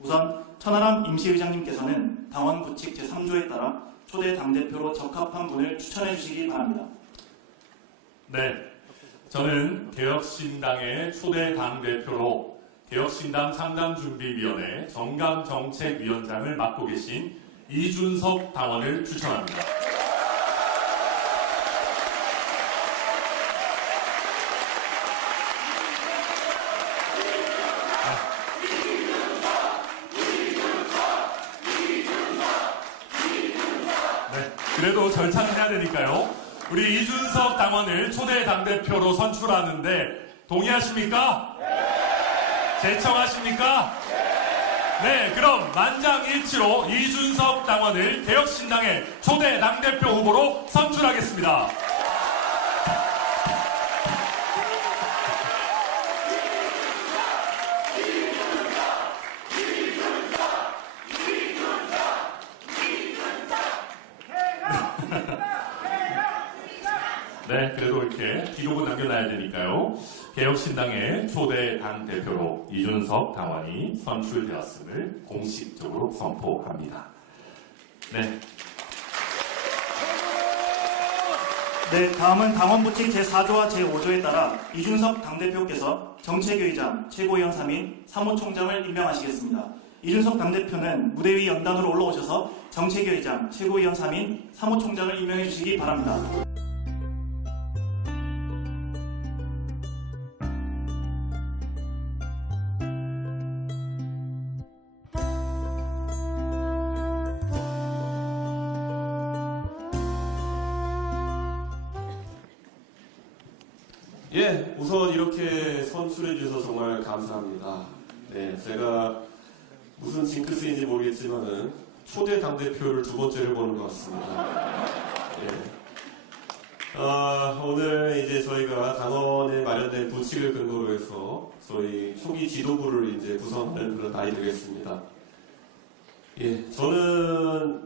우선 천하람 임시의장님께서는 당원 부칙 제3조에 따라 초대 당대표로 적합한 분을 추천해 주시기 바랍니다. 네. 저는 개혁신당의 초대 당대표로 개혁신당 창당준비위원회 정강정책위원장을 맡고 계신 이준석 당원을 추천합니다. 그래도 절차는 해야 되니까요. 우리 이준석 당원을 초대 당대표로 선출하는데 동의하십니까? 제청하십니까? 네, 그럼 만장일치로 이준석 당원을 개혁신당의 초대 당대표 후보로 선출하겠습니다. 네, 그래도 이렇게 기록은 남겨놔야 되니까요. 개혁신당의 초대 당 대표로 이준석 당원이 선출되었음을 공식적으로 선포합니다. 네, 네, 다음은 당원 부칙 제4조와 제5조에 따라 이준석 당대표께서 정책위의장, 최고위원 3인, 사무총장을 임명하시겠습니다. 이준석 당대표는 무대 위 연단으로 올라오셔서 정책위의장, 최고위원 3인, 사무총장을 임명해 주시기 바랍니다. 예, 우선 이렇게 선출해 주셔서 정말 감사합니다. 네, 제가 무슨 징크스인지 모르겠지만은 초대 당대표를 두 번째를 보는 것 같습니다. 예. 아, 오늘 이제 저희가 당원에 마련된 부칙을 근거로 해서 저희 초기 지도부를 이제 구성하는 그런 날이 되겠습니다. 예, 저는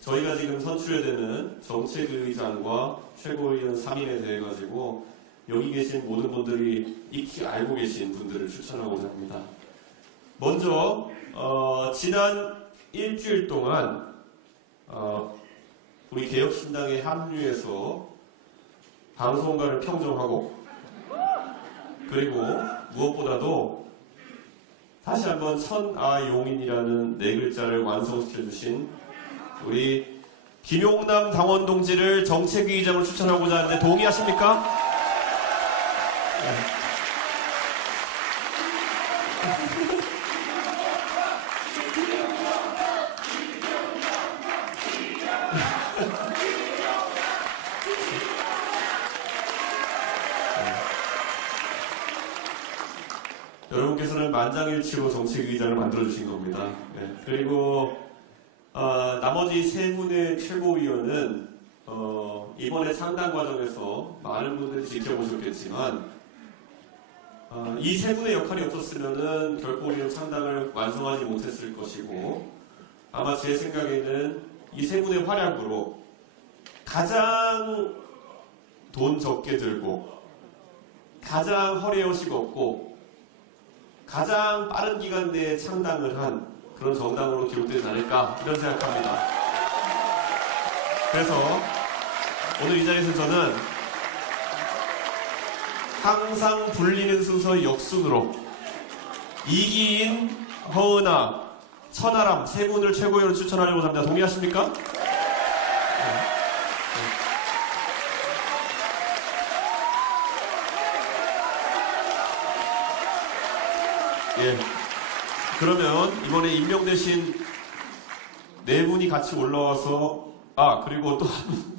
저희가 지금 선출되는 정책의장과 최고위원 3인에 대해 가지고 여기 계신 모든 분들이 익히 알고 계신 분들을 추천하고자 합니다. 먼저 어, 지난 일주일 동안 어, 우리 개혁신당에 합류해서 방송가를 평정하고 그리고 무엇보다도 다시 한번 천아용인이라는 네 글자를 완성시켜 주신 우리 김용남 당원 동지를 정책위 의장으로 추천하고자 하는데 동의하십니까? 여러분께서는 만장일치로 정책위의장을 만들어주신 겁니다. 네, 그리고 어, 나머지 세 분의 최고위원은 어, 이번에 창당 과정에서 많은 분들이 지켜보셨겠지만 어, 이세 분의 역할이 없었으면은 결코 우리는 창당을 완성하지 못했을 것이고 아마 제 생각에는 이 세 분의 활약으로 가장 돈 적게 들고 가장 허례허식 없고 가장 빠른 기간 내에 창당을 한 그런 정당으로 기록되지 않을까 이런 생각합니다. 그래서 오늘 이 자리에서 저는 항상 불리는 순서 역순으로 이기인, 허은아, 천하람 세 분을 최고위원으로 추천하려고 합니다. 동의하십니까? 예. 그러면 이번에 임명되신 네 분이 같이 올라와서 아 그리고 또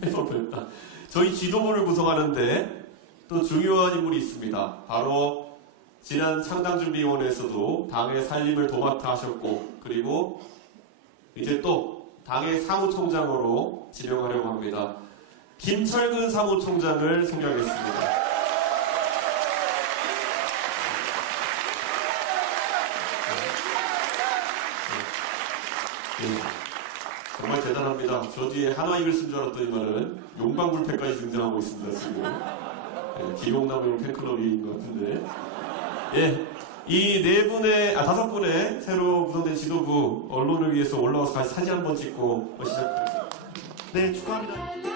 빼놓을 뻔했다. 저희 지도부를 구성하는데 또 중요한 인물이 있습니다. 바로 지난 창당준비위원회에서도 당의 살림을 도맡아 하셨고 그리고 이제 또 당의 사무총장으로 지명하려고 합니다. 김철근 사무총장을 소개하겠습니다. 예, 정말 대단합니다. 저 뒤에 한화 이글스인 줄 알았더니만은 용방불패까지 등장하고 있습니다, 지금. 예, 기록나무 팬클럽인 것 같은데. 예, 이 네 분의, 아, 다섯 분의 새로 구성된 지도부, 언론을 위해서 올라와서 같이 사진 한 번 찍고 시작하겠습니다. 네, 축하합니다.